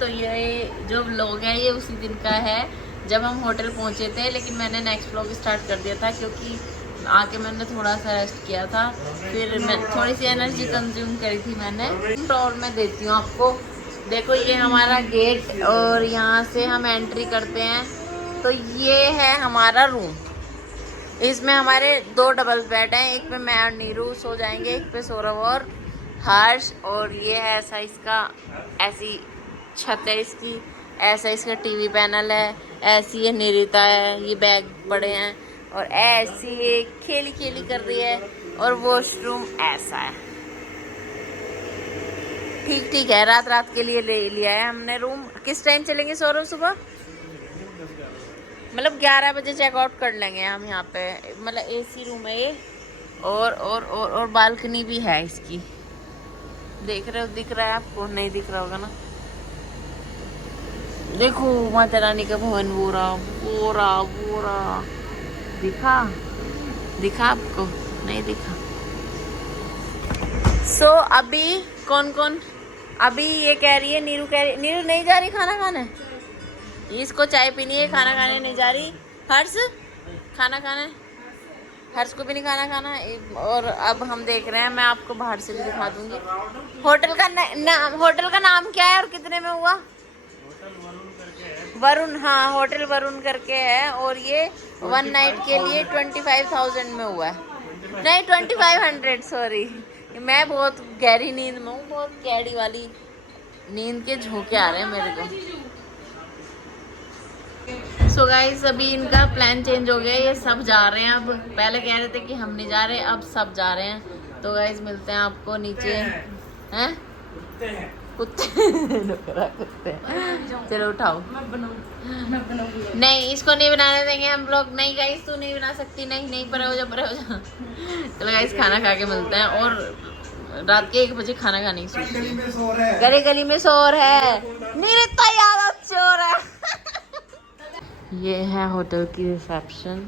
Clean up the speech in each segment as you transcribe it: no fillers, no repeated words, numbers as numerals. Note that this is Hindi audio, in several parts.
तो ये जो व्लॉग है ये उसी दिन का है जब हम होटल पहुंचे थे, लेकिन मैंने नेक्स्ट व्लॉग स्टार्ट कर दिया था क्योंकि आके मैंने थोड़ा सा रेस्ट किया था, फिर मैं थोड़ी सी एनर्जी कंज्यूम करी थी मैंने। और मैं देती हूँ आपको, देखो ये हमारा गेट और यहाँ से हम एंट्री करते हैं तो ये है हमारा रूम। इसमें हमारे 2 डबल बेड हैं, एक पे मैं और नीरू सो जाएंगे, एक पे सौरभ और हर्ष। और ये है ऐसा इसका, ऐसी छत है इसकी, ऐसा इसका टीवी पैनल है, ऐसी ये निरिता है, ये बैग पड़े हैं और ऐसी ये खेली खेली कर रही है। और वॉशरूम ऐसा है, ठीक ठीक है। रात रात के लिए ले लिया है हमने रूम। किस टाइम चलेंगे सौरभ? सुबह मतलब 11 बजे चेकआउट कर लेंगे हम यहाँ पे। मतलब एसी रूम है ये, और बालकनी भी है इसकी। देख रहे हो? दिख रहा है आपको? नहीं दिख रहा होगा ना। देखो माता रानी का भवन, वो रहा दिखा दिखा आपको? नहीं दिखा। सो अभी कौन कौन, अभी ये कह रही है, नीरू कह रही, नीरू नहीं जा रही खाना खाने, इसको चाय पीनी है, खाना खाने नहीं जा रही। हर्ष खाना खाना है, हर्ष को भी नहीं खाना खाना। और अब हम देख रहे हैं, मैं आपको बाहर से भी दिखा दूंगी। होटल का होटल का नाम क्या है और कितने में हुआ? वरुण, हाँ होटल वरुण करके है। और ये 1 नाइट के लिए 25,000 में हुआ है। नहीं 2500, सॉरी। मैं बहुत गहरी नींद में हूँ, बहुत कैडी वाली नींद के झोंके आ रहे हैं मेरे को। सो गाइस अभी इनका प्लान चेंज हो गया, ये सब जा रहे हैं। अब पहले कह रहे थे कि हम नहीं जा रहे, अब सब जा रहे हैं। तो गाइस मिलते हैं आपको नीचे। हैं कुत्ते कुत्ते चलो उठाओ। नहीं इसको नहीं बनाने देंगे हम लोग। नहीं गाइस तू नहीं बना सकती, नहीं नहीं, परे हो जा। चलो गाइस खाना खा के मिलते हैं। और रात के 1 बजे खाना खाने की सोच रही है। गली गली में शोर है, नीरता याद चोर है। ये है होटल की रिसेप्शन,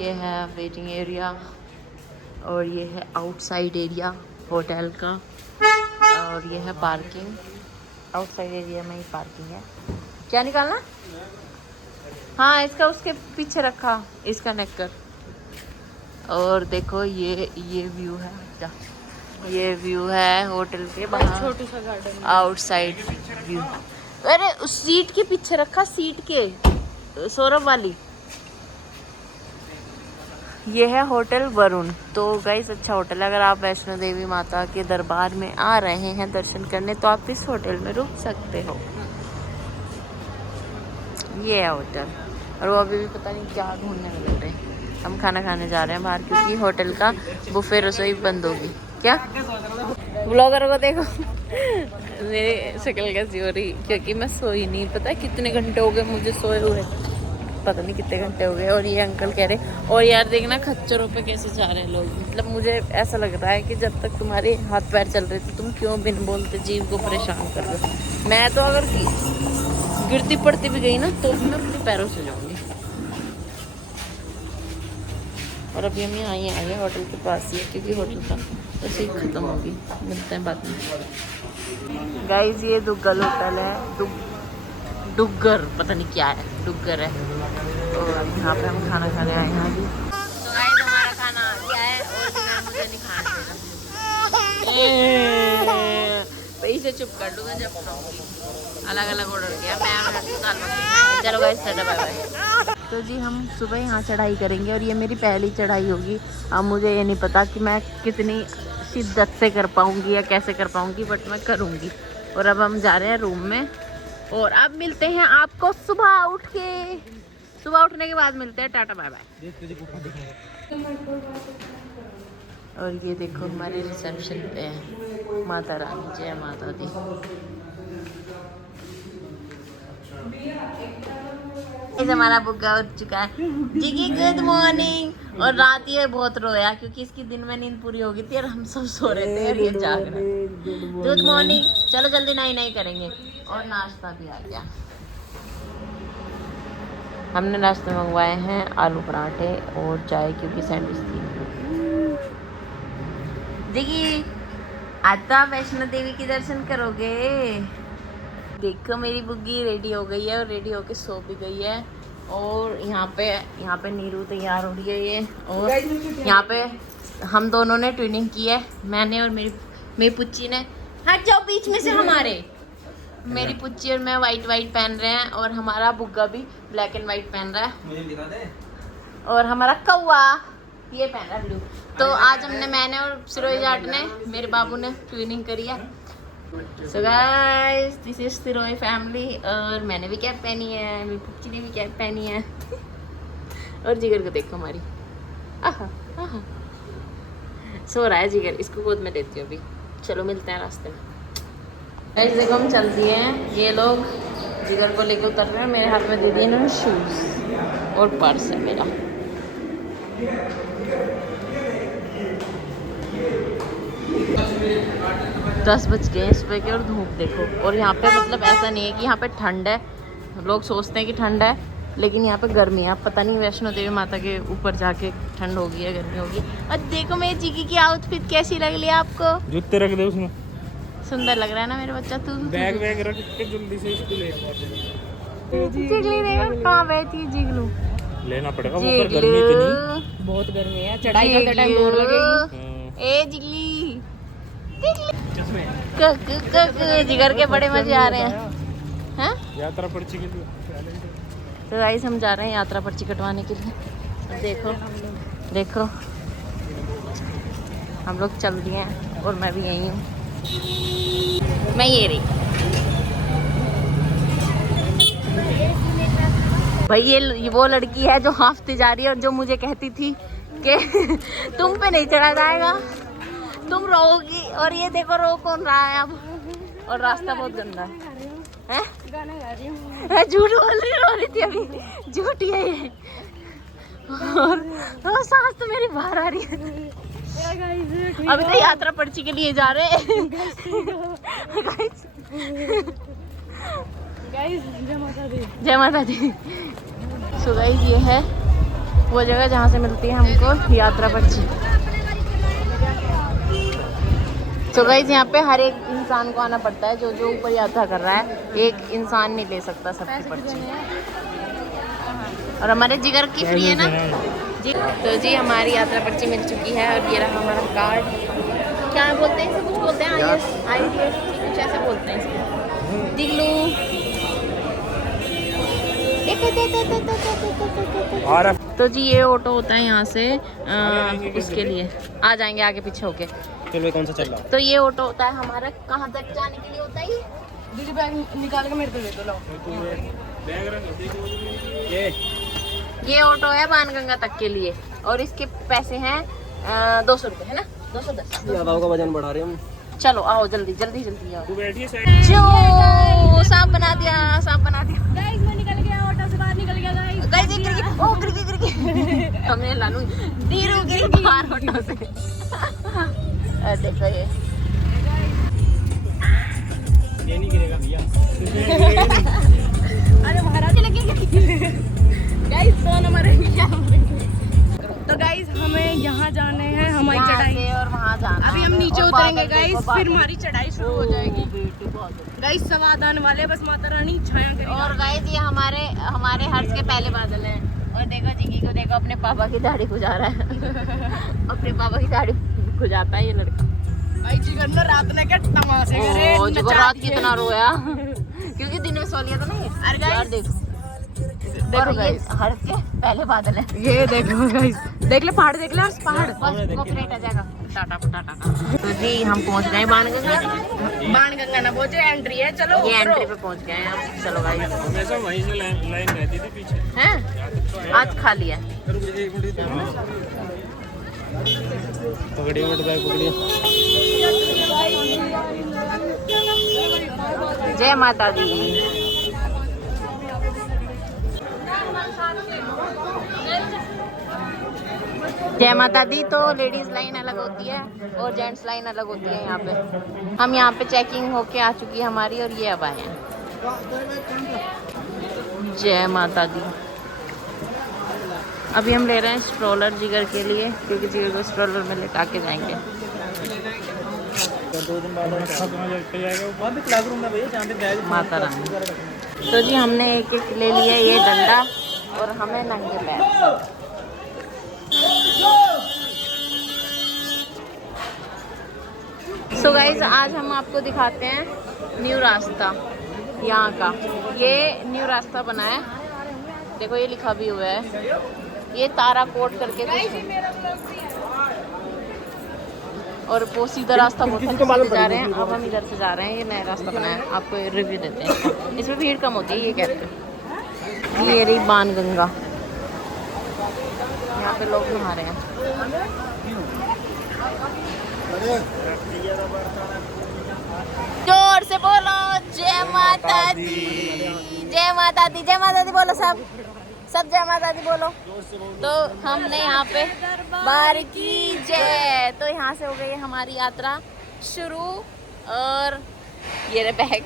ये है वेटिंग एरिया और ये है आउटसाइड एरिया होटल का। और ये है पार्किंग, आउटसाइड एरिया में ही पार्किंग है। क्या निकालना? हाँ इसका उसके पीछे रखा, इसका नेकर। और देखो ये व्यू है, ये व्यू है होटल के बाहर, छोटा सा गार्डन, आउटसाइड व्यू। अरे उस सीट के पीछे रखा, सीट के सौरभ वाली। ये है होटल वरुण। तो गाइस अच्छा होटल है। अगर आप वैष्णो देवी माता के दरबार में आ रहे हैं दर्शन करने तो आप इस होटल में रुक सकते हो। ये है होटल। और वो अभी भी पता नहीं क्या ढूंढने में लग रहे हैं। हम खाना खाने जा रहे हैं बाहर क्योंकि होटल का बुफे रसोई बंद होगी। क्या ब्लॉगर को देखो मेरी शक्ल कैसी हो रही, क्योंकि मैं सोई नहीं। पता है कितने घंटे हो गए मुझे सोए हुए, पता नहीं कितने घंटे हो गए। और ये अंकल कह रहे, और यार देखना खच्चरों पे कैसे जा रहे हैं लोग। मतलब मुझे ऐसा लग रहा है कि जब तक तुम्हारे हाथ पैर चल रहे थे तुम क्यों बिन बोलते जीव को परेशान कर रहे हो। मैं तो अगर गिरती पड़ती भी गई ना तो भी मैं अपने पैरों से जाऊंगी। और अभी हम यहाँ आए हैं होटल के पास ही है क्योंकि होटल का रसीद खत्म होगी। मिलते हैं बाद में। गाइस ये दुग्गल होटल है, डुग्गर पता नहीं क्या है, डुग्गर है। और यहाँ पे हम खाना खाने आए हैं अभी। तो गाइस हमारा खाना आ गया है और मुझे नहीं खाना इसे चुप कर दूंगा जब खाऊंगी। अलग अलग ऑर्डर किया मैं। चलो गाइस टाटा बाय बाय। तो जी हम सुबह यहाँ चढ़ाई करेंगे और ये मेरी पहली चढ़ाई होगी। अब मुझे ये नहीं पता कि मैं कितनी शिद्दत से कर पाऊँगी या कैसे कर पाऊँगी, बट मैं करूँगी। और अब हम जा रहे हैं रूम में और अब मिलते हैं आपको सुबह उठ के। सुबह उठने के बाद मिलते हैं। Tata bye bye. और ये देखो हमारे रिसेप्शन पे है माता रानी, जय माता दी। हमारा बुग्गा उठ चुका है जी की गुड मॉर्निंग। और रात ये बहुत रोया क्योंकि इसकी दिन में नींद पूरी हो गई थी और हम सब सो रहे थे और ये जाग रहे। Good morning. चलो जल्दी नहीं करेंगे। और नाश्ता भी आ गया। हमने नाश्ते में मंगवाए हैं आलू पराठे और चाय क्योंकि सैंडविच थी। देखिए आज तो आप वैष्णो देवी के दर्शन करोगे। देखो मेरी बुग्गी रेडी हो गई है और रेडी होके सो भी गई है। और यहाँ पे नीरू तैयार हो रही है ये। और यहाँ पे हम दोनों ने ट्विनिंग की है, मैंने और मेरी पुच्ची ने। हट जाओ बीच में से हमारे। मेरी पुच्ची और मैं वाइट पहन रहे हैं और हमारा बुग्गा भी ब्लैक एंड वाइट पहन रहा है। मुझे दिखा दे। और हमारा कौवा ये पहन रहा है ब्लू। तो आज मैंने और सिरोही जाट ने, मेरे बाबू ने ट्विनिंग करी है। So guys this is Sirohi family. और मैंने भी कैप पहनी है, मेरी पुच्ची ने भी कैप पहनी है। और जिगर को देखो हमारी, आहा आहा सो रहा है जिगर, इसको गोद में लेती हूँ अभी। चलो मिलते हैं रास्ते में। ऐसे देखो हम चल दिए हैं, ये लोग जिगर को लेकर उतर रहे हैं। मेरे हाथ में दे दिए इन्होंने शूज़ और पर्स है मेरा। दस बज गए सुबह के और धूप देखो। और यहाँ पे मतलब ऐसा नहीं है कि यहाँ पे ठंड है, लोग सोचते हैं कि ठंड है लेकिन यहाँ पे गर्मी है। पता नहीं वैष्णो देवी माता के ऊपर जाके ठंड होगी या गर्मी होगी। और देखो मेरी जिगी की आउटफिट कैसी लग रही है आपको? जूते रख दे उसमें, सुंदर लग रहा है ना मेरा बच्चा। तू बैग रख के जल्दी से स्कूल ले जिगली देखो कहाँ बैठी है जिगलू। लेना पड़ेगा, वो पर गर्मी इतनी, बहुत गर्मी है, चढ़ाई करते टाइम दूर लगेगी। ए जिगली जिगर के बड़े मजे आ रहे हैं। यात्रा पर्ची के लिए। तो गाइस हम जा रहे हैं यात्रा पर्ची कटवाने के लिए। देखो देखो हम लोग चल दिए हैं और मैं भी यही हूँ। मैं ये रही भाई, ये वो लड़की है जो हाफते जा रही है और जो मुझे कहती थी कि तुम पे नहीं चढ़ा जाएगा, तुम रोगी। और ये देखो रो कौन रहा है अब। और रास्ता बहुत गंदा है। गाना गा रही हूँ। झूठ बोल रही, रो रही थी अभी, झूठी है ये। और सांस तो मेरी बाहर आ रही है। अभी तो यात्रा पर्ची के लिए जा रहे हैं। जय माता दी। सो गाइस ये है वो जगह जहाँ से मिलती है हमको यात्रा पर्ची। तो गाइस यहाँ पे हर एक इंसान को आना पड़ता है, जो ऊपर यात्रा कर रहा है। एक इंसान नहीं ले सकता सबकी पर्ची। और हमारे जिगर की फ्री है ना जी। तो जी हमारी यात्रा पर्ची मिल चुकी है और ये रहा हमारा कार्ड। क्या बोलते हैं इसे? कुछ बोलते हैं IAS कुछ ऐसे बोलते हैं इसको। जिगलू तो जी ये ऑटो होता है यहाँ से उसके लिए आ जाएंगे आगे पीछे होके। चलो कौन सा चल रहा? तो ये ऑटो होता है हमारा कहाँ तक जाने के लिए होता है? दीदी बैग निकाल के मेरे को दे दो। लो बैग रख। ये ऑटो है बाणगंगा तक के लिए और इसके पैसे हैं 200 रुपये, है ना? 210। दादाओं का वजन बढ़ा रहे हम। चलो आओ जल्दी जल्दी जल्दी आओ। तू बैठिए जो सांप बना दिया, सांप बना दिया। गाइस मैं निकल गया, ऑटो से बाहर निकल गया गाइस। गाइस ये गिर गई, ओ गिर गई। हमने लालू नीरू गिर बाहर ऑटो से। देखो ये नहीं गिरेगा भैया। अरे महाराज लगे गाइस फोन हमारे। तो गाइस हमें यहाँ जाने हैं, हमारी चढ़ाई और वहाँ जाना। अभी हम नीचे उतरेंगे गाइस, फिर हमारी चढ़ाई शुरू हो जाएगी। गाइस सवाद आने वाले, बस माता रानी छाया करेगी। और गाइस ये हमारे हर्ष के पहले बादल हैं। और देखो जिगी को देखो, अपने पापा की दाढ़ी खुजा रहा है। अपने पापा की दाढ़ी खुजाता है ये लड़का। भाई जिगर ने रात में क्या तमाशे करे। जिगर रात कितना रोया क्योंकि दिन में सो लिया था ना ये। अरे गाइस देखो और ये हर्ष के पहले बादल है। ये देखो गाइस, देख ले पहाड़, देख ले पहाड़। बस वो फ्रेट आ जाएगा। टाटा टाटा। तो जी हम पहुंच गए बाणगंगा। बाणगंगा ना पहुंचे, एंट्री है। चलो ये एंट्री पे पहुंच गए हैं हम। चलो गाइस हमेशा वहीं से लाइन रहती थी पीछे। हैं आज खाली है। पकड़िए मत बैग पकड़िए। जय माता दी। जय माता दी। तो लेडीज लाइन अलग होती है और जेंट्स लाइन अलग होती है। यहाँ पे हम यहाँ पे चेकिंग होके आ चुकी है हमारी और ये अब आए हैं। जय माता दी। अभी हम ले रहे हैं स्ट्रोलर जिगर के लिए, क्योंकि जिगर को स्ट्रोलर में लेटा के जाएंगे। 2 दिन बाद जाएगा वहाँ भी क्लास रूम में भैया जहाँ पे बैग माता रानी। तो जी हमने एक एक ले लिया ये डंडा और हमें नंगे पैर। सो गाइज आज हम आपको दिखाते हैं न्यू रास्ता यहाँ का। ये न्यू रास्ता बना है, देखो ये लिखा भी हुआ है, ये तारा कोट करके कुछ है। और वो सीधा रास्ता होता है, जा रहे हैं। अब हम इधर से जा रहे हैं, ये नया रास्ता बना है, आपको रिव्यू देते हैं। इसमें भीड़ कम होती है ये कहते हैं। ये रही बाण गंगा, यहाँ पे लोग नहा रहे हैं। जोर से बोलो जय माता दी, जय माता दी, जय माता दी बोलो सब जय माता दी बोलो। तो हमने यहाँ पे बार की जय, तो यहाँ से हो गई हमारी यात्रा शुरू। और ये रहे बैग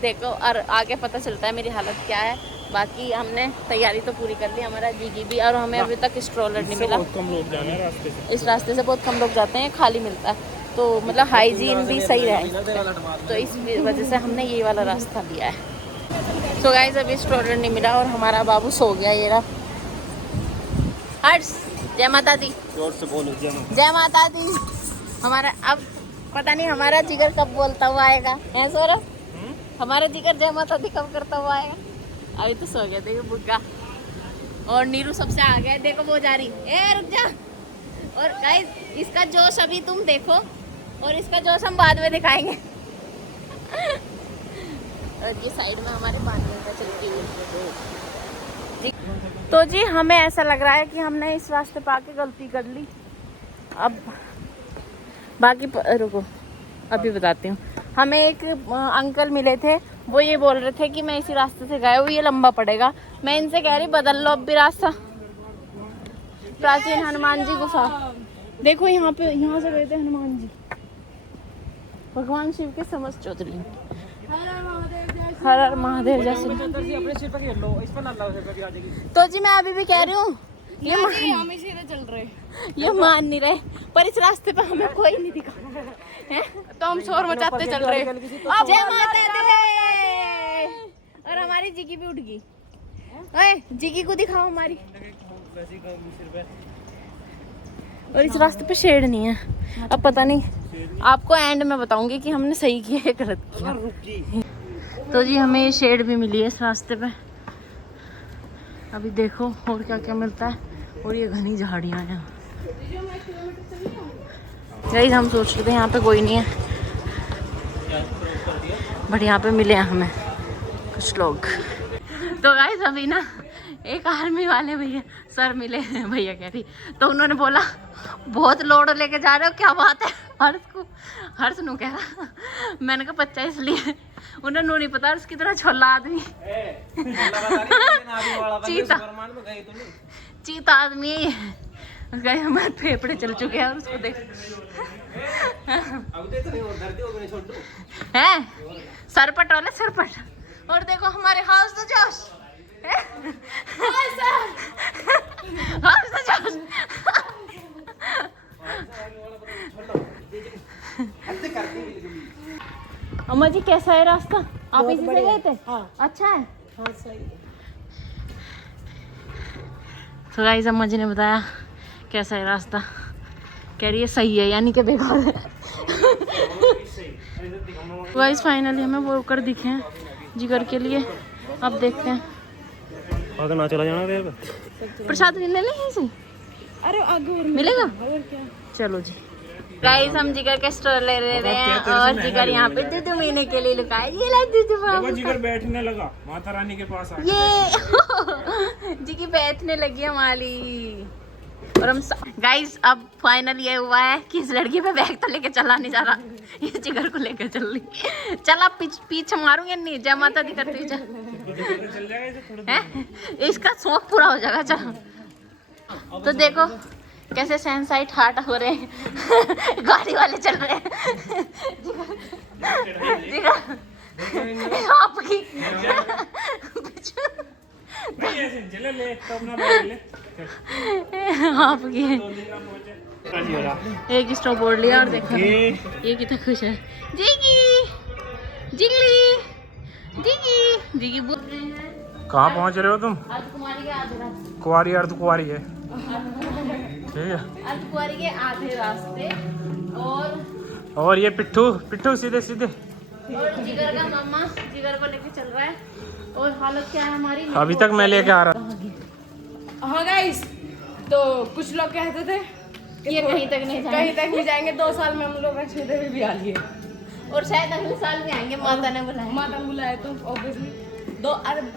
देखो, और आगे पता चलता है मेरी हालत क्या है। बाकी हमने तैयारी तो पूरी कर ली, हमारा जीगी भी, और हमें अभी तक स्ट्रोलर नहीं मिला। बहुत कम लोग जा रहे हैं रास्ते से, इस रास्ते से बहुत कम लोग जाते हैं, खाली मिलता है, तो मतलब हाइजीन भी सही रहे, तो इस वजह से हमने ये वाला रास्ता लिया है। तो गाइस अभी स्ट्रोलर नहीं मिला और हमारा बाबू सो गया। ये रहा हर्ष, जय माता दी, जोर से बोलो जय माता दी। हमारा अब पता नहीं हमारा जिगर कब बोलता हुआ आएगा, है सौरभ? हमारा जिगर जय माता दी कब करता हुआ आएगा? अभी तो सो गया, देखो बुग्गा। और नीरू सबसे आगे है, देखो वो जा रही, ए रुक जा। और गाइस इसका जोश अभी तुम देखो और इसका जोश हम बाद में दिखाएंगे। और ये साइड में हमारे पानी का चलती हुई। तो जी हमें ऐसा लग रहा है कि हमने इस रास्ते पे आके गलती कर ली। अब बाकी रुको अभी बताती हूँ। हमें एक अंकल मिले थे, वो ये बोल रहे थे कि मैं इसी रास्ते से गया हूँ, ये लंबा पड़ेगा। मैं इनसे कह रही बदल लो अब भी रास्ता। प्राचीन हनुमान जी गुफा देखो, यहाँ पे, यहाँ से गए थे हनुमान जी, भगवान शिव के समझ चौधरी। हर हर महादेव जैसे। तो जी मैं अभी भी कह रही हूँ ये चल रहे, ये मान नहीं रहे, पर इस रास्ते पे हमें कोई नहीं दिखा है, तो हम शोर मचाते चल रहे। जय माता दी। और हमारी जिगी भी उठ गई। ओए जिगी को दिखाओ हमारी। और इस रास्ते पे शेड नहीं है, अब पता नहीं, आपको एंड में बताऊंगी कि हमने सही किया है गलत किया। तो जी हमें ये शेड भी मिली है इस रास्ते पे। अभी देखो और क्या क्या मिलता है। और ये घनी झाड़ियाँ हैं। गाइस हम सोच रहे थे यहाँ पे कोई नहीं है, बट यहाँ पे मिले हैं हमें कुछ लोग। तो गाइस अभी ना एक आर्मी वाले भैया सर मिले हैं, भैया कह रही, तो उन्होंने बोला बहुत लोड लेके जा रहे हो, क्या बात है? हर्ष नु कह रहा, मैंने कहा बच्चा इसलिए, उन्हें नहीं पता उसकी तरह छोला आदमी चीता आदमी है, हमारे फेफड़े चल चुके हैं। और उसको देख है सरपट वाले सरपट। और देखो हमारे हाउस तो जोश अम्मा जी कैसा है रास्ता? आप इसी से गए थे? हाँ। अच्छा है। हाँ सही। तो गाइस अम्मा जी ने बताया कैसा है रास्ता, कह रही है सही है, यानी कि बेकार है। गाइस फाइनली हमें वर्कर दिखे हैं जिगर के लिए, अब देखते हैं। आगे ना चला जाना फिर प्रसाद ले लें इसे, अरे आगे मिलेगा और क्या। चलो जी गाइस हम जिगर के स्टोर ले रहे हैं, और जिगर यहाँ पे दूध पीने के लिए लुका है। ये ला दूध, जिगर बैठने लगा माता रानी के पास। ये जिगी बैठने लगी हमारी। और हम गाइस अब फाइनल ये हुआ है कि इस लड़की पे बैग तो लेके चला नहीं जा रहा, ये जिगर को लेकर चल रही। चल आप पीछे मारूंगे नहीं, जय माता दी करते चल है, इसका शौक पूरा हो जाएगा। चल तो देखो कैसे सैनसाइट हार्ट हो रहे हैं, गाड़ी वाले चल रहे हैं। आपकी आपकी एक स्टॉप बोर्ड लिया और देखो ये कितना खुश है। जिगी जिगली जिगी जिगी बोल रहे हैं। कहाँ पहुँच रहे हो तुम? अर्धकुमारी के आधे रास्ते। कुंवारी अर्धकुंवारी है, ठीक है। अर्धकुमारी के आधे रास्ते और ये पिट्ठू पिट्ठू सीधे सीधे। और जिगर का मामा जिगर को लेके चल रहा है। और हालत क्या है हमारी? अभी तक मैं लेके आ रहा। हाँ गाइस, तो कुछ लोग कहते थे ये कहीं तक नहीं जाएंगे। कहीं तक नहीं जाएंगे। 2 साल में हम लोग वैष्णो देवी भी आ लिए और शायद अगले साल भी आएंगे, माता ने बुलाया। माता ने बुलाया तो ऑब्वियसली 2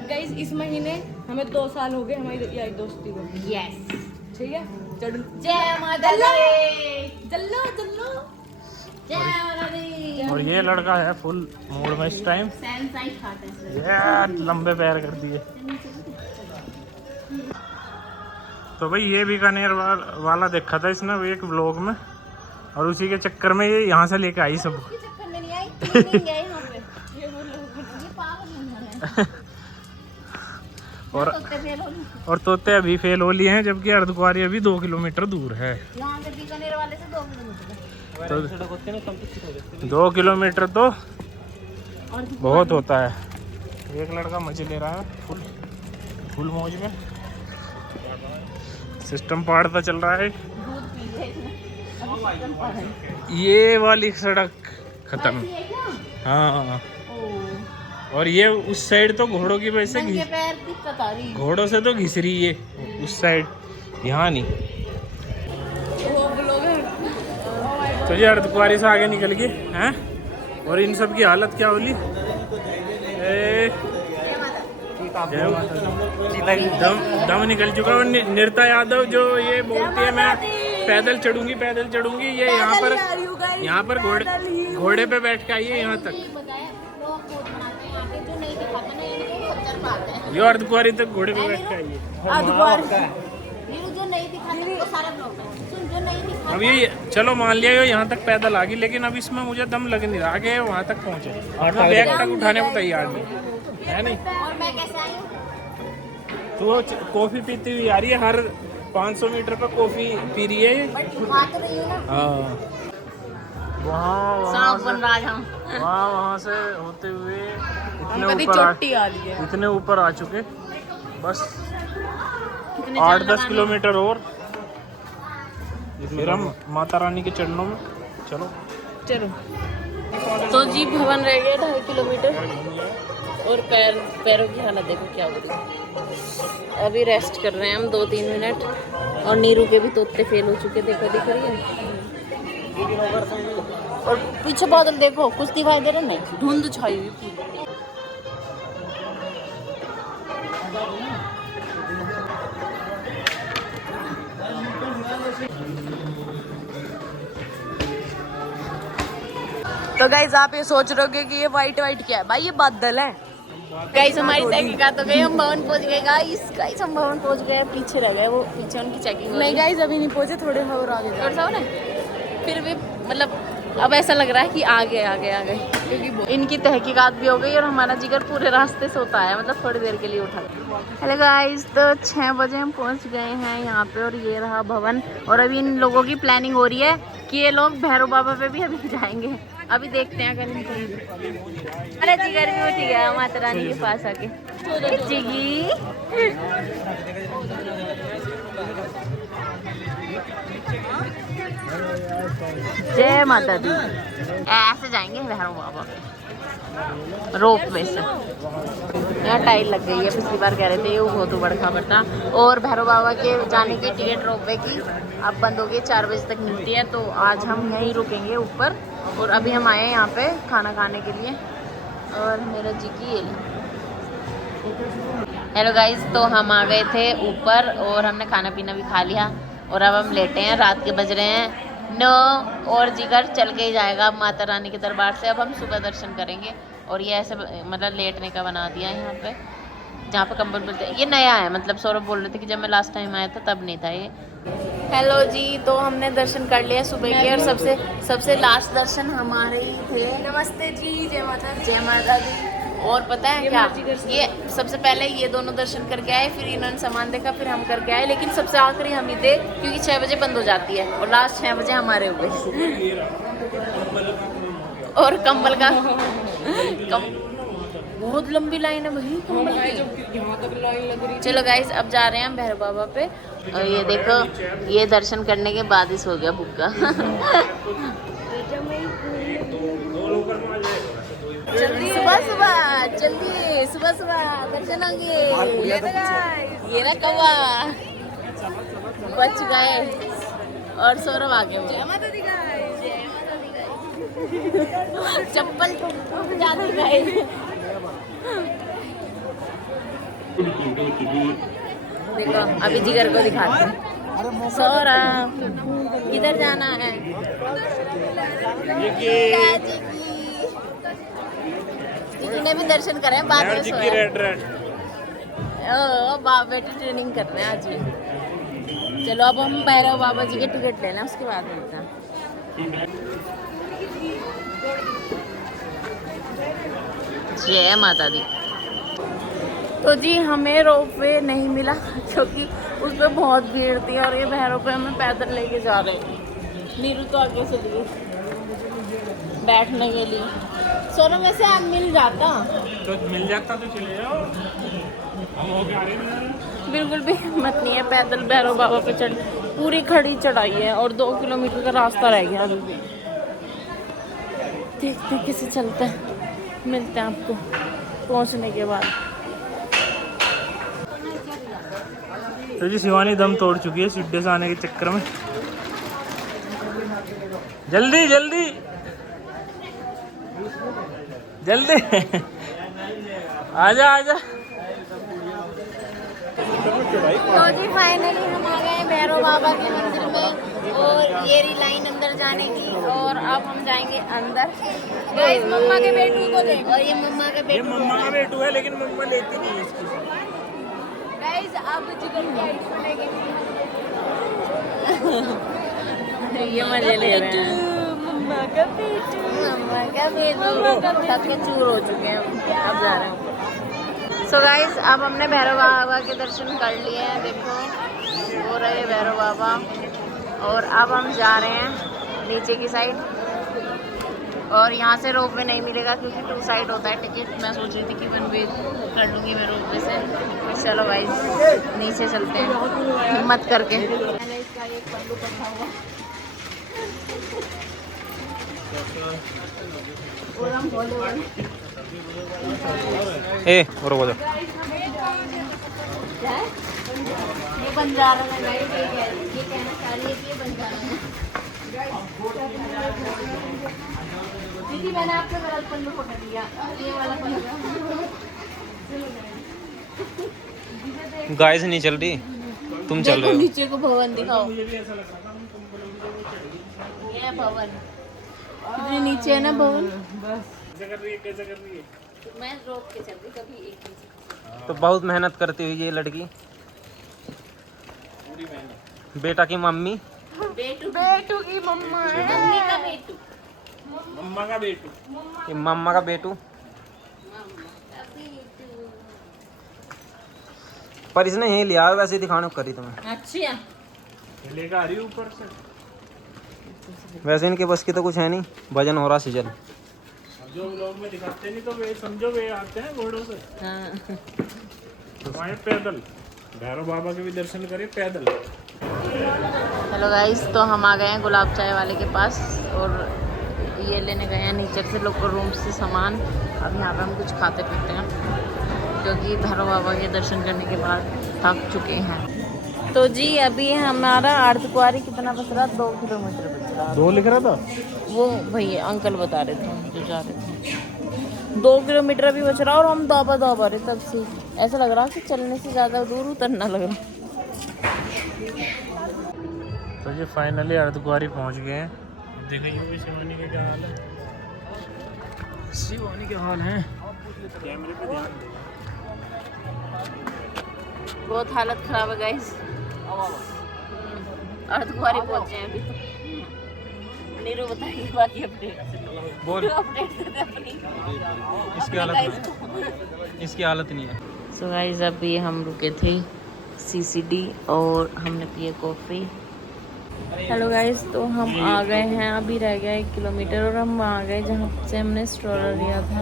गाइस इस महीने हमें 2 साल हो गए हमारी यारी दोस्ती को। यस ठीक है, चलो जय माता दी। चलो चलो जय माता दी। और ये लड़का है फुल मूड में इस टाइम। सैनसाइड खाते हैं। यार लंबे पैर कर दिए। तो भाई ये बीकानेर वाला देखा था इसने एक व्लॉग में, और उसी के चक्कर में ये यहाँ से लेके आई सब। इसके चक्कर में नहीं आई, नहीं गए यहाँ पे। ये पागल नहीं है। और तोते अभी फेल हो लिए हैं, जबकि अर्धकुंवारी अभी 2 किलोमीटर दूर है। यहाँ से बीकानेर वाले से 2 किलोमीटर। तो 2 किलोमीटर तो बहुत होता है। एक लड़का मजे ले रहा है फुल मौज में, सिस्टम पाड़ता चल रहा है। ये वाली सड़क खत्म। हाँ, और ये उस साइड तो घोड़ों की वजह से घोड़ों से तो घिस रही है उस साइड, यहाँ नहीं। तो ये अर्धकुंवारी से आगे निकल गए हैं, और इन सब की हालत क्या होली। दम निकल चुका। और निर्ता यादव जो ये बोलती है मैं पैदल चढ़ूंगी, ये यहाँ पर घोड़े पे बैठ के आई है यहाँ तक। ये अर्धकुंवारी तक घोड़े पे बैठ के आई है। अब ये चलो मान लिया यहाँ तक पैदल आ गई, लेकिन अब इसमें मुझे दम लग नहीं रहा कि वहाँ तक पहुँचे। अपना बैग तक उठाने को तैयार नहीं है। नहीं और मैं कैसे आई हूँ? तो वो कॉफी पीती हुई आ रही है, हर 500 मीटर पर कॉफी पी रही है। वहाँ से होते हुए इतने ऊपर आ चुके, बस 8-10 किलोमीटर और फिर हम माता रानी के चरणों में। चलो तो जी भवन रह गया 2.5 किलोमीटर, और पैरों की हालत देखो क्या हो रही है। अभी रेस्ट कर रहे हैं हम 2-3 मिनट, और नीरू के भी तोते फेल हो चुके, देखो दिख रही है। और पीछे बादल देखो, कुछ दिखाई दे रहा नहीं, धुंध छाई हुई पूरी। तो गाइस आप ये सोच रहे होगे कि ये वाइट क्या है, भाई ये बादल है। गाइस हमारी तहकीकात हो गई, हम भवन पहुंच गए। गाइस हम भवन पहुंच गए, पीछे रह गए, वो पीछे उनकी चेकिंग। नहीं गाइस अभी नहीं पहुंचे, थोड़े और आगे थोड़ा सा हो ना, फिर भी मतलब अब ऐसा लग रहा है कि आगे, क्योंकि इनकी तहकीकात भी हो गई और हमारा जिगर पूरे रास्ते सोता है, मतलब थोड़ी देर के लिए उठा। हेलो गाइस, तो 6 बजे हम पहुंच गए हैं यहाँ पे, और ये रहा भवन। और अभी इन लोगों की प्लानिंग हो रही है कि ये लोग भैरव बाबा पे भी अभी जाएंगे। अभी देखते हैं अगर अरे जिगर भी उठ गया माता रानी के पास आके। जिगी जय माता दी। ऐसे जाएंगे भैरव बाबा पे, रोप में से। यहाँ टाइल लग गई है, पिछली बार कह रहे थे ये बहुत बड़ा बड़ा। और भैरव बाबा के जाने की टिकट रोप वे की अब बंद हो गई, 4 बजे तक मिलती है। तो आज हम यहीं रुकेंगे ऊपर, और अभी हम आए हैं यहाँ पे खाना खाने के लिए। और मेरा जिगी हेलो गाइस, तो हम आ गए थे ऊपर और हमने खाना पीना भी खा लिया, और अब हम लेटे हैं। रात के बज रहे हैं 9, और जिगर चल के ही जाएगा माता रानी के दरबार से। अब हम सुबह दर्शन करेंगे, और ये ऐसे मतलब लेटने का बना दिया है यहाँ पे, जहाँ पे कंबल मिलते हैं। ये नया है, मतलब सौरभ बोल रहे थे कि जब मैं लास्ट टाइम आया था तब नहीं था ये। हेलो जी, तो हमने दर्शन कर लिया सुबह के, और सबसे लास्ट दर्शन हमारे ही थे। नमस्ते जी, जय माता दी। जय माता दी। और पता है क्या, ये सबसे पहले ये दोनों दर्शन करके आए, फिर इन्होंने सामान देखा, फिर हम करके आए, लेकिन सबसे आखिरी हम ही थे क्योंकि 6 बजे बंद हो जाती है और लास्ट 6 बजे हमारे हो गए। और कंबल का बहुत लंबी लाइन है भाई कंबल की। यहाँ तक लाइन लग रही। चलो गाइस अब जा रहे हैं हम भैरव बाबा पे, और ये देखो ये दर्शन करने के बाद ही सो गया भूखा। सुबह सुबह जल्दी, सुबह सुबह दर्शन होंगे। ये ना कौवा बच गए और सौरभ आगे हुए। चप्पल टूट जाती है। देखो अभी जिगर को दिखाते हैं। सौरभ किधर जाना है? ने भी दर्शन करे बाद में सोया। ओ बाप बेटी ट्रेनिंग कर रहे हैं आज भी। चलो अब हम भैरव बाबा जी के टिकट लेना, उसके बाद मिलते हैं। जय माता दी। तो जी हमें रोपवे नहीं मिला क्योंकि उस पर बहुत भीड़ थी, और ये भैरव पे हमें पैदल लेके जा रहे हैं। नीरू तो आगे से लिए बैठने के लिए। सोनू में से आप मिल जाता तो चले जाओ। हम हो गया बिल्कुल भी हिम्मत नहीं है पैदल भैरव बाबा पे चढ़, पूरी खड़ी चढ़ाई है और 2 किलोमीटर का रास्ता रह गया अभी भी। देखते कैसे चलते हैं, मिलते हैं आपको पहुंचने के बाद। तो जी शिवानी दम तोड़ चुकी है सीढ़ी से आने के चक्कर में। जल्दी जल्दी जल्दी आजा आजा। तो जी फाइनली हम आ गए भैरव बाबा के मंदिर में, और ये रही लाइन अंदर जाने की, और अब हम जाएंगे अंदर। गाइस मम्मा के बेटू को देखो, और ये मम्मा का बेटू, ये मम्मा का बेटू है लेकिन मम्मा लेती नहीं है इसकी। गाइस अब जिगर की आइसक्रीम लेके ये मजे ले रहे हैं। मम्मा का बेटू, मम्मा का बेटू थक के चूर हो चुके हैं, अब जा रहे हैं। सो गाइस अब हमने भैरव बाबा के दर्शन कर लिए हैं, देखो हो रहे भैरव बाबा, और अब हम जा रहे हैं नीचे की साइड, और यहाँ से रोपवे नहीं मिलेगा क्योंकि 2 साइड होता है टिकट। मैं सोच रही थी कि 1 वे कर लूँगी मैं रोपवे से। चलो गाइस नीचे चलते हैं हिम्मत करके। मैंने इसका एक पल्लू पकड़ा हुआ और हम बोले और बोलो ये बन जा रहा है गाइस, ये कहना चाह रही है कि ये बन जा रहा है। दीदी मैंने आपसे गलत पल्लू पकड़ लिया, ये वाला पल्लू। गाइस नहीं चल रही, तुम चल रहे हो। नीचे को भवन दिखाओ, ये भवन कितने नीचे है ना भवन। कैसे कर रही है? तो मैं रोक के चल रही कभी एक नीचे। तो बहुत मेहनत करती हुई ये लड़की, बेटा की मम्मी, बेटू की मम्मा है, मम्मी का बेटू, मम्मा का बेटू, ये मम्मा का बेटू। पर इसने यही लिया, वैसे दिखाने को करी तुम्हें। अच्छा लेकर आ रही ऊपर से। वैसे इनके बस की तो कुछ है नहीं, भजन हो रहा सीजन। जो लोग में दिखाते नहीं तो वे समझो वे आते हैं घोड़ों से। हाँ। तो आए पैदल, भैरव बाबा के भी दर्शन करें पैदल। हेलो गाइस, तो हम आ गए हैं गुलाब चाय वाले के पास, और ये लेने गए हैं नीचे से लोकल रूम से सामान। अब यहाँ पे हम कुछ खाते पीते हैं क्योंकि भैरव बाबा के दर्शन करने के बाद थक चुके हैं। तो जी अभी हमारा अर्धकुंवारी कितना बच रहा? 2 किलोमीटर बच रहा। 2 लिख रहा था वो भैया अंकल बता रहे थे जो जा रहे थे। 2 किलोमीटर अभी बच रहा, और हम दौबा रहे तब से। ऐसा लग रहा कि चलने से ज़्यादा दूर उतरना लग रहा। तो ये फाइनली अर्धकुंवारी पहुंच गए हैं। देखिए शिवानी के क्या हाल है, शिवानी के हाल है। कैमरे पे ध्यान दे। बहुत हालत खराब है गाइस, अर्धकुंवारी पहुंचे हैं अभी। नीरू बताएंगे बाकी अपडेट। बोल। अपडेट दे दे अपनी। इसकी हालत नहीं है। सो गाइस अभी हम रुके थे CCD और हमने पिए कॉफ़ी। हेलो गाइस, तो हम आ गए हैं, अभी रह गया 1 किलोमीटर और हम आ गए जहाँ से हमने स्ट्रॉलर लिया था।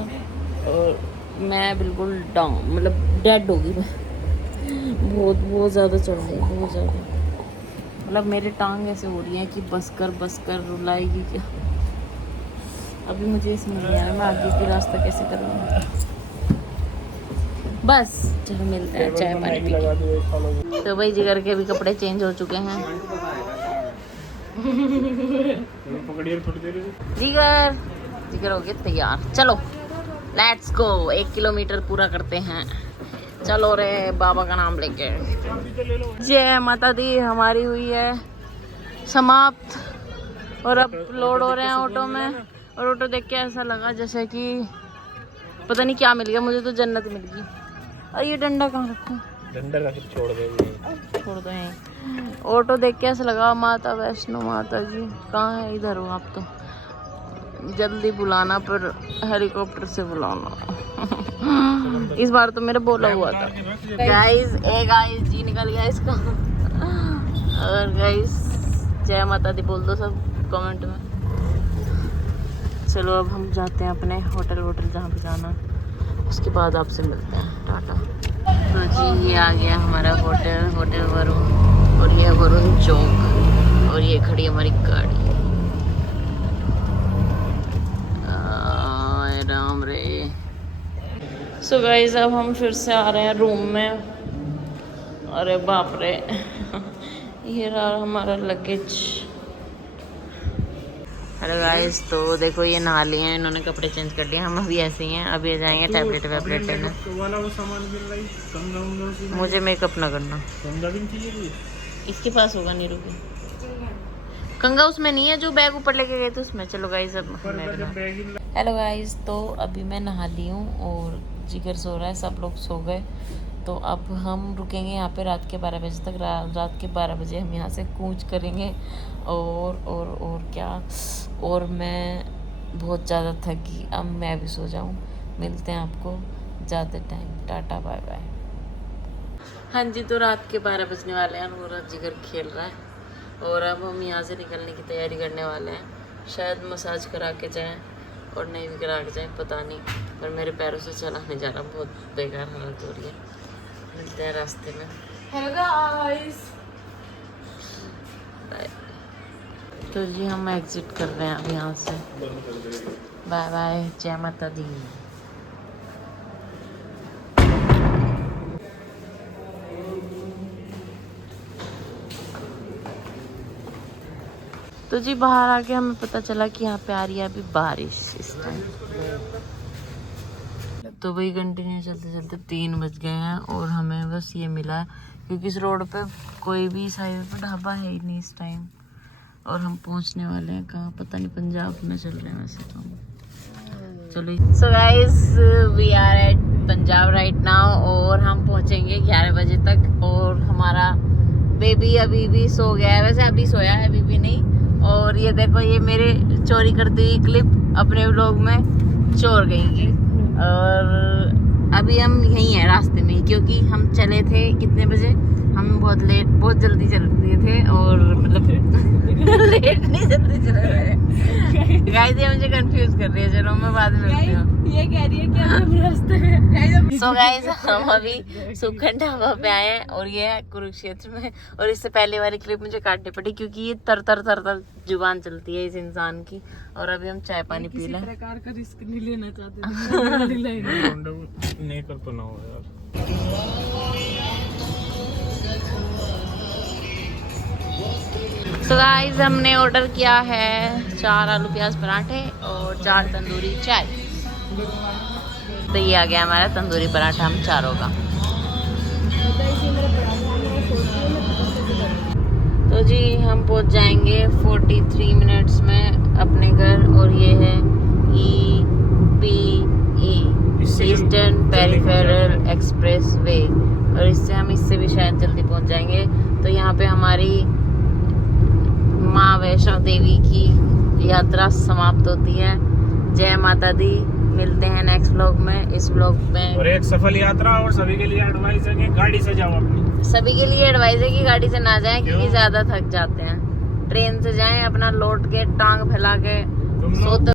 और मैं बिल्कुल डाउन, मतलब डेड हो गई मैं। बहुत ज़्यादा चढ़ गई, बहुत ज़्यादा। मतलब मेरे टांग ऐसे हो रही है कि बस कर रुलाएगी क्या। अभी मुझे ये समझ नहीं आ रहा मैं आगे की रास्ता कैसे करूँगी। बस चलो मिलते हैं चाय पानी पी के। तो भाई जिगर के भी कपड़े चेंज हो चुके हैं। जिगर हो गया तैयार, चलो लेट्स गो। 1 किलोमीटर पूरा करते हैं, चलो रे बाबा का नाम लेके। जय माता दी हमारी हुई है समाप्त और अब लोड हो रहे हैं ऑटो में। और ऑटो देख के ऐसा लगा जैसे कि पता नहीं क्या मिल गया, मुझे तो जन्नत मिल गई। और ये डंडा कहाँ रखूं? डंडा रख छोड़ दो यहीं। ऑटो देख के ऐसा लगा माता वैष्णो माता जी कहाँ है, इधर हो आप तो जल्दी बुलाना, पर हेलीकॉप्टर से बुलाना। इस बार तो मेरा बोला हुआ था। गाइस गाइस जी निकल गया इसका। और गाइस जय माता दी बोल दो सब कमेंट में। चलो अब हम जाते हैं अपने होटल जहाँ पे जाना, उसके बाद आपसे मिलते हैं, टाटा। तो जी ये आ गया हमारा होटल वरुण, और ये वरुण चौक, और ये खड़ी हमारी गाड़ी। राम रे। सो गाइस अब हम फिर से आ रहे हैं रूम में। अरे बाप रे। ये रहा हमारा लगेज। हेलो गाइस, तो देखो ये नहा लिए हैं, इन्होंने कपड़े चेंज कर लिए, हम अभी ऐसे ही हैं। अभी जाएंगे टैबलेट लेने। मुझे मेकअप ना करना, इसके पास होगा नीरू के। कंगा उसमें नहीं है जो बैग ऊपर लेके गए थे उसमें। चलो गाइस अब हेलो गाइस, तो अभी मैं नहा ली हूँ और जिगर सो रहा है, सब लोग सो गए। तो अब हम रुकेंगे यहाँ पे रात के 12 बजे तक। रात के 12 बजे हम यहाँ से कूच करेंगे। और क्या, और मैं बहुत ज़्यादा थक गई, अब मैं भी सो जाऊँ। मिलते हैं आपको ज़्यादा टाइम, टाटा बाय बाय। हाँ जी, तो रात के 12 बजने वाले हैं और जिगर खेल रहा है। और अब हम यहाँ से निकलने की तैयारी करने वाले हैं। शायद मसाज करा के जाएँ और नहीं भी करा के जाएँ, पता नहीं। पर मेरे पैरों से चला नहीं जा रहा, बहुत बेकार हालत हो रही है। मिलते हैं रास्ते में। हेलो गाइस, तो जी हम एग्जिट कर रहे हैं अब यहाँ से। बाय बाय, जय माता दी। तो जी बाहर आके हमें पता चला कि यहाँ पे आ रही है अभी बारिश इस टाइम। तो वही कंटिन्यू चलते 3 बज गए हैं और हमें बस ये मिला है, क्योंकि इस रोड पे कोई भी इस हाईवे पे ढाबा है ही नहीं इस टाइम। और हम पहुंचने वाले हैं कहाँ पता नहीं, पंजाब में चल रहे हैं वैसे तो हम। चलो so guys we are at Punjab right now और हम पहुंचेंगे 11 बजे तक। और हमारा बेबी अभी भी सो गया है, वैसे अभी सोया है, अभी भी नहीं। और ये देखो, ये मेरे चोरी करती हुई क्लिप अपने व्लॉग में चोर गई। और अभी हम यहीं हैं रास्ते में, क्योंकि हम चले थे कितने बजे, हम बहुत जल्दी चल रहे थे। और मतलब लेट नहीं, जल्दी चल रहे हैं। गाइस ये मुझे कंफ्यूज कर रही है, चलो मैं बाद में मिलती हूँ। ये कह रही है कि हम रास्ते में। सो गाइस हम अभी सुखन ढाबा पे आए हैं और ये है कुरुक्षेत्र में। और इससे पहले वाली क्लिप मुझे काटनी पड़ी क्योंकि ये तर जुबान चलती है इस इंसान की। और अभी हम चाय पानी पी लें। प्रकार का रिस्क नहीं लेना चाहते नहीं कर तो ना हो यार। तो गाइस हमने ऑर्डर किया है 4 आलू प्याज पराठे और 4 तंदूरी चाय। तो ये आ गया हमारा तंदूरी पराठा हम चारों का। तो जी हम पहुंच जाएंगे 43 मिनट्स में अपने घर। और ये है EPE eastern peripheral express way. और इससे भी शायद जल्दी पहुंच जाएंगे। तो यहाँ पे हमारी माँ वैष्णो देवी की यात्रा समाप्त होती है। जय माता दी। मिलते हैं नेक्स्ट व्लॉग में। इस व्लॉग में और एक सफल यात्रा, और सभी के लिए एडवाइस है कि गाड़ी से जाओ अपनी। सभी के लिए एडवाइस है कि गाड़ी से ना जाएं क्योंकि ज्यादा थक जाते हैं। ट्रेन से जाएं, अपना लौट के टांग फैला के सोते